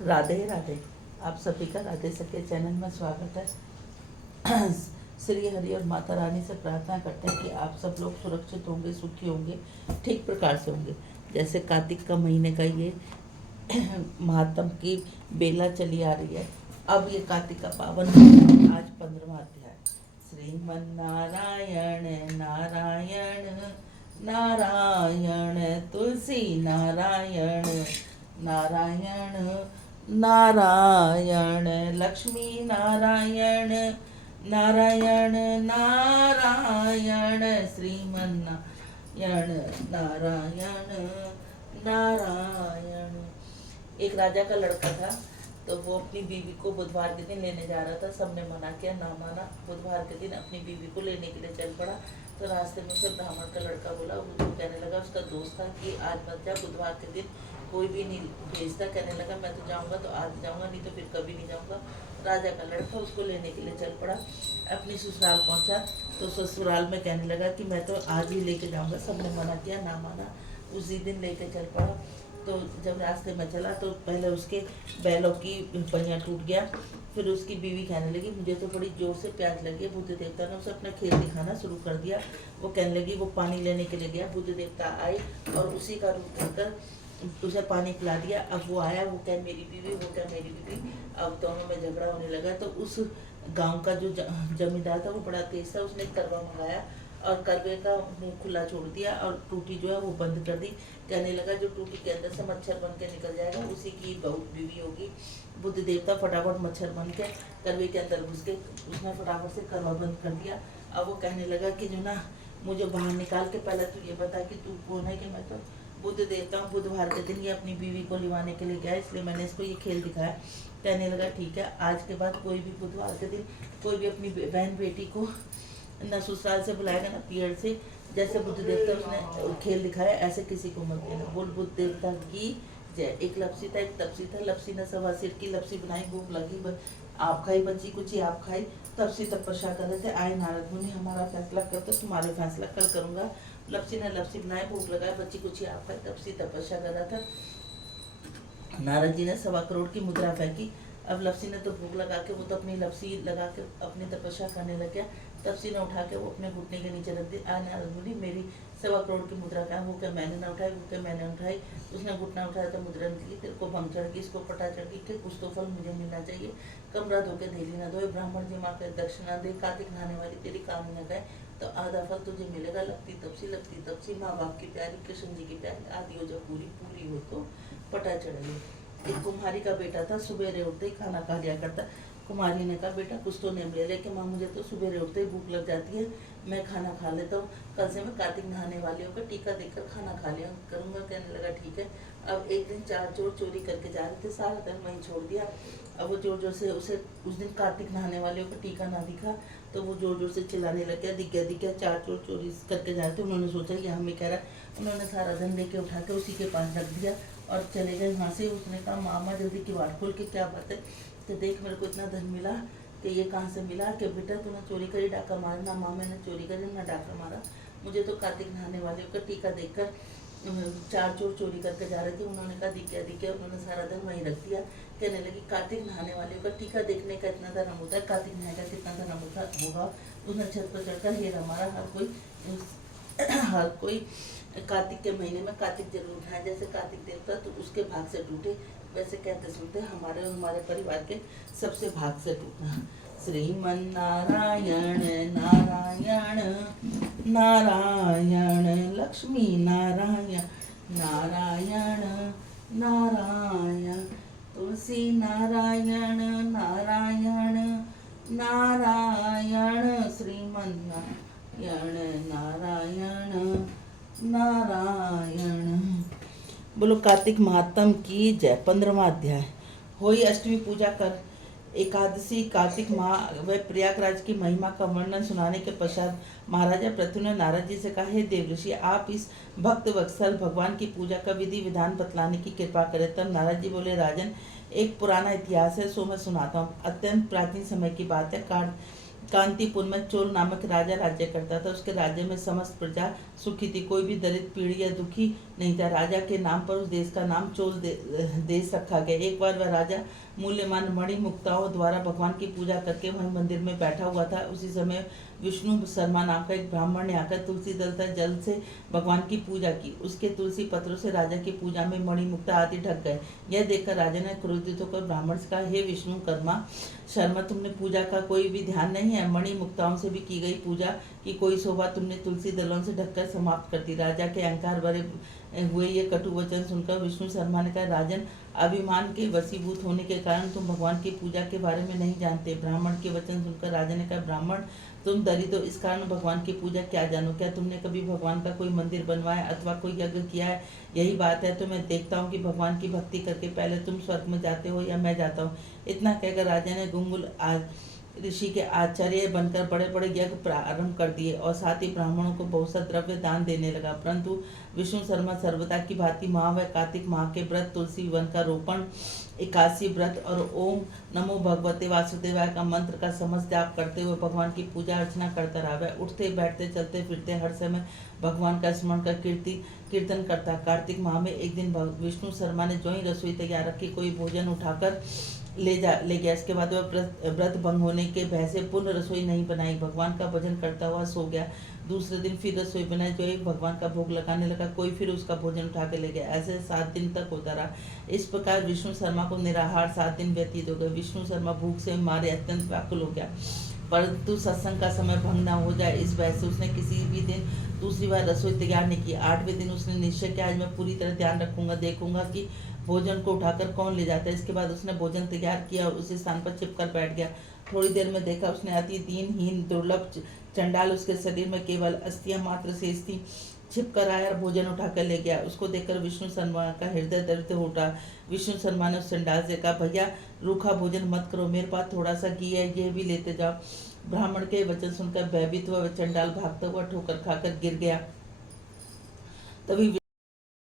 राधे राधे। आप सभी का राधे सके चैनल में स्वागत है। श्री हरि और माता रानी से प्रार्थना करते हैं कि आप सब लोग सुरक्षित होंगे, सुखी होंगे, ठीक प्रकार से होंगे। जैसे कार्तिक का महीने का ये महात्म की बेला चली आ रही है। अब ये कार्तिक का पावन आज 15वां अध्याय। श्रीमन नारायण नारायण नारायण तुलसी नारायण नारायण नारायण लक्ष्मी नारायण नारायण नारायण श्रीमन नारायण नारायण नारायण। एक राजा का लड़का था, तो वो अपनी बीवी को बुधवार के दिन लेने जा रहा था। सबने मना किया, ना माना। बुधवार के दिन अपनी बीवी को लेने के लिए चल पड़ा। तो रास्ते में उसे ब्राह्मण का लड़का बोला, वो तो कहने लगा, उसका दोस्त था कि आज मत जा, बुधवार के दिन कोई भी नहीं भेजता। कहने लगा मैं तो जाऊंगा तो आज जाऊंगा, नहीं तो फिर कभी नहीं जाऊंगा। राजा का लड़का उसको लेने के लिए चल पड़ा। अपनी ससुराल पहुंचा तो ससुराल में कहने लगा कि मैं तो आज ही लेके जाऊंगा। सबने मना किया, ना माना। उसी दिन लेके चल पड़ा। तो जब रास्ते में चला तो पहले उसके बैलों की पहिया टूट गया। फिर उसकी बीवी कहने लगी, मुझे तो बड़ी जोर से प्यास लगी है। बुद्ध देवता ने उसे अपना खेत दिखाना शुरू कर दिया। वो कहने लगी, वो पानी लेने के लिए गया। बुद्ध देवता आए और उसी का रूप धरकर उसे पानी पिला दिया। अब वो आया, वो क्या मेरी बीवी, वो क्या मेरी बीवी। अब दोनों में झगड़ा होने लगा। तो उस गांव का जो जमींदार था वो बड़ा तेज था। उसने करवा मंगाया और करवे का मुंह खुला छोड़ दिया और टूटी जो है वो बंद कर दी। कहने लगा, जो टूटी के अंदर से मच्छर बन के निकल जाएगा उसी की बहू बीवी होगी। बुद्ध देवता फटाफट मच्छर बन के करवे के अंदर घुस के उसने फटाफट से करवा बंद कर दिया। अब वो कहने लगा कि जो ना, मुझे बाहर निकाल के पहले तू ये बता कि तू कौन है। कि मैं तो बुद्ध देवता हूँ। बुधवार के दिन ये अपनी बीवी को लिवाने के लिए गया, इसलिए मैंने इसको ये खेल दिखाया। कहने लगा, ठीक है, आज के बाद कोई भी बुधवार के दिन कोई भी अपनी बहन बेटी को न ससुराल से बुलाएगा ना पियर से। जैसे बुद्ध देवता उसने खेल दिखाया ऐसे किसी को मत देना। बोल बुद्ध देवता की जय। एक लपसी था, एक तपसी था। लपसी ने सवा सिर की लपसी बनाई, भूख लगी, आप खाई, बची कुछ आप खाई। तपसी तपस्या कर रहे थे। आए नारद मुनि, हमारा फैसला कर, तो तुम्हारे फैसला कल करूंगा। लपसी ने लपसी बनाई, भूख लगाई, बची कुछ आप खाई। तपसी तपस्या कर रहा था। नारद जी ने 1.25 करोड़ की मुद्रा फेंकी। अब लपसी ने तो भूख लगा के, वो तो अपनी लपसी लगा के अपनी तपस्या करने लग गया। तपसी ने उठा के वो अपने घुटने के नीचे रख दी। नारद बोली, मेरी 1.25 करोड़ की मुद्रा कहाँ। वो क्या मैंने ना उठाई, वो क्या मैंने उठाई। उसने घुटना उठाया तो मुद्रा निकली। तेरे को भंग चढ़ गई, इसको पटा चढ़ गई कि कुछ तो फल मुझे मिलना चाहिए। कमरा धोके धेली ना धोए, ब्राह्मण जी माँ के दक्षिणा दे, कार्तिक नहाने वाली तेरी कामना गए तो आधा फल तुझे मिलेगा। लगती तपसी माँ बाप की प्यारी, कृष्ण जी की प्यारी, आदि हो जब पूरी हो तो पटा चढ़ गई। एक कुम्हारी का बेटा था, सुबेरे उठते ही खाना खा लिया करता। कुमारी ने कहा, बेटा कुछ तो नहीं मिले। लेकिन माँ, मुझे तो सुबह उठते ही भूख लग जाती है, मैं खाना खा लेता हूँ। कल से मैं कार्तिक नहाने वाली होकर टीका देकर खाना खा लिया करूँगा। कहने लगा, ठीक है। अब एक दिन 4 चोर चोरी करके जा रहे थे, सारा दिन वहीं छोड़ दिया। अब वो जोर जोर से उसे उस दिन कार्तिक नहाने वाले होकर टीका ना दिखा, तो वो जोर जोर से चिल्लाने लग गया, दिख गया। 4 चोर चोरी करके जा रहे थे। उन्होंने सोचा ये हमें कह रहा है। उन्होंने सारा धन लेके उठा के उसी के पास रख दिया और चले गए वहाँ से। उसने कहा, मामा जल्दी किवाड़ खोल के, क्या बात है। तो देख, मेरे को इतना धन मिला। कि ये कहाँ से मिला। कि बेटा तूने चोरी करी, डाका मारा। ना माँ, मैंने चोरी करी, ना डाका मारा। मुझे तो कार्तिक नहाने वाले का टीका देखकर 4 चोर चोरी करके जा रहे थे। उन्होंने कहा, दिख गया। उन्होंने सारा धन वहीं रख दिया। कहने लगी, कार्तिक नहाने वाले का टीका देखने का इतना धर्म होता है, कार्तिक नहाने का कितना धर्म होगा। उसने छत पर चढ़कर हेरा मारा। हर कोई कार्तिक के महीने में कार्तिक जरूर उठाए। जैसे कार्तिक देवता तो उसके भाग से टूटे, वैसे कहते सुनते हमारे और हमारे परिवार के सबसे भाग से टूटना। श्रीमन नारायण नारायण नारायण लक्ष्मी नारायण नारायण नारायण तुलसी नारायण नारायण नारायण श्रीमन नारायण नारायण नारायण। बोलो कार्तिक महात्म की जय। 15वां अध्याय। होई अष्टमी पूजा कर एकादशी। कार्तिक माह व प्रयागराज की महिमा का वर्णन सुनाने के पश्चात महाराजा पृथु ने नारद जी से कहा, हे देवऋषि, आप इस भक्त वत्सल भगवान की पूजा का विधि विधान बतलाने की कृपा करें। तब नारद जी बोले, राजन, एक पुराना इतिहास है, सो मैं सुनाता हूँ। अत्यंत प्राचीन समय की बात है। कांतिपुर में चोल नामक राजा राज्य करता था। उसके राज्य में समस्त प्रजा सुखी थी, कोई भी दरिद्र पीढ़ी या दुखी नहीं था। राजा के नाम पर उस देश का नाम चोल देश रखा गया। एक बार वह राजा मूल्यवान मणि मुक्ताओं द्वारा भगवान की पूजा करके वहीं मंदिर में बैठा हुआ था। उसी समय विष्णु शर्मा नाम का एक ब्राह्मण ने आकर तुलसी दल तथा जल से भगवान की पूजा की। उसके तुलसी पत्रों से राजा की पूजा में मणि मुक्ता आदि ढक गए। यह देखकर राजा ने क्रोधित होकर ब्राह्मण से कहा, हे विष्णु कर्मा शर्मा, तुमने पूजा का कोई भी ध्यान नहीं है। मणि मुक्ताओं से भी की गई पूजा की कोई शोभा तुमने तुलसी दलों से ढककर समाप्त कर दी। राजा के अहंकार भरे हुए ये कटु वचन सुनकर विष्णु शर्मा ने कहा, राजन, अभिमान के वशीभूत होने के कारण तुम भगवान की पूजा के बारे में नहीं जानते। ब्राह्मण के वचन सुनकर राजा ने कहा, ब्राह्मण, तुम दरिद्र हो, इस कारण भगवान की पूजा क्या जानो। क्या तुमने कभी भगवान का कोई मंदिर बनवाया अथवा कोई यज्ञ किया है? यही बात है तो मैं देखता हूँ कि भगवान की भक्ति करके पहले तुम स्वर्ग में जाते हो या मैं जाता हूँ। इतना कहकर राजा ने गुंगुल ऋषि के आचार्य बनकर बड़े बड़े यज्ञ प्रारंभ कर दिए और साथ ही ब्राह्मणों को बहुत सा द्रव्य दान देने लगा। परंतु विष्णु शर्मा सर्वदा की भांति माह व कार्तिक माह के व्रत, तुलसी वन का रोपण, 81 व्रत और ओम नमो भगवते वासुदेवाय का मंत्र का समस्त जाप करते हुए भगवान की पूजा अर्चना करता रहा। वह उठते बैठते चलते फिरते हर समय भगवान का स्मरण कर कीर्तन करता। कार्तिक माह में एक दिन विष्णु शर्मा ने जो ही रसोई तैयार रखी, कोई भोजन उठाकर ले गया। इसके बाद वह व्रत भंग होने के भय से पुनः रसोई नहीं बनाई, भगवान का भजन करता हुआ सो गया। दूसरे दिन फिर रसोई बनाई, जो एक भगवान का भोग लगाने लगा, कोई फिर उसका भोजन उठा के ले गया। ऐसे 7 दिन तक होता रहा। इस प्रकार विष्णु शर्मा को निराहार 7 दिन व्यतीत हो गए। विष्णु शर्मा भूख से मारे अत्यंत व्याकुल हो गया, परंतु सत्संग का समय भंग न हो जाए इस वजह से उसने किसी भी दिन दूसरी बार रसोई तैयार नहीं की। 8वें दिन उसने निश्चय किया, आज मैं पूरी तरह ध्यान रखूंगा, देखूंगा कि भोजन को उठाकर कौन ले जाता है। इसके बाद उसने भोजन तैयार किया और उसी स्थान पर छिपकर बैठ गया। थोड़ी देर में देखा उसने अति दीनहीन दुर्लभ चंडाल, उसके शरीर में केवल अस्थियां मात्र शेष थी, छिपकर आया और भोजन उठाकर ले गया। उसको देखकर विष्णु शर्मा का हृदय दर्द हो उठा। विष्णु शर्मा ने उस चंडाल से कहा, भैया रूखा भोजन मत करो, मेरे पास थोड़ा सा घी है, ये भी लेते जाओ। ब्राह्मण के वचन सुनकर भयभीत हुआ चंडाल भागता हुआ ठोकर खाकर गिर गया। तभी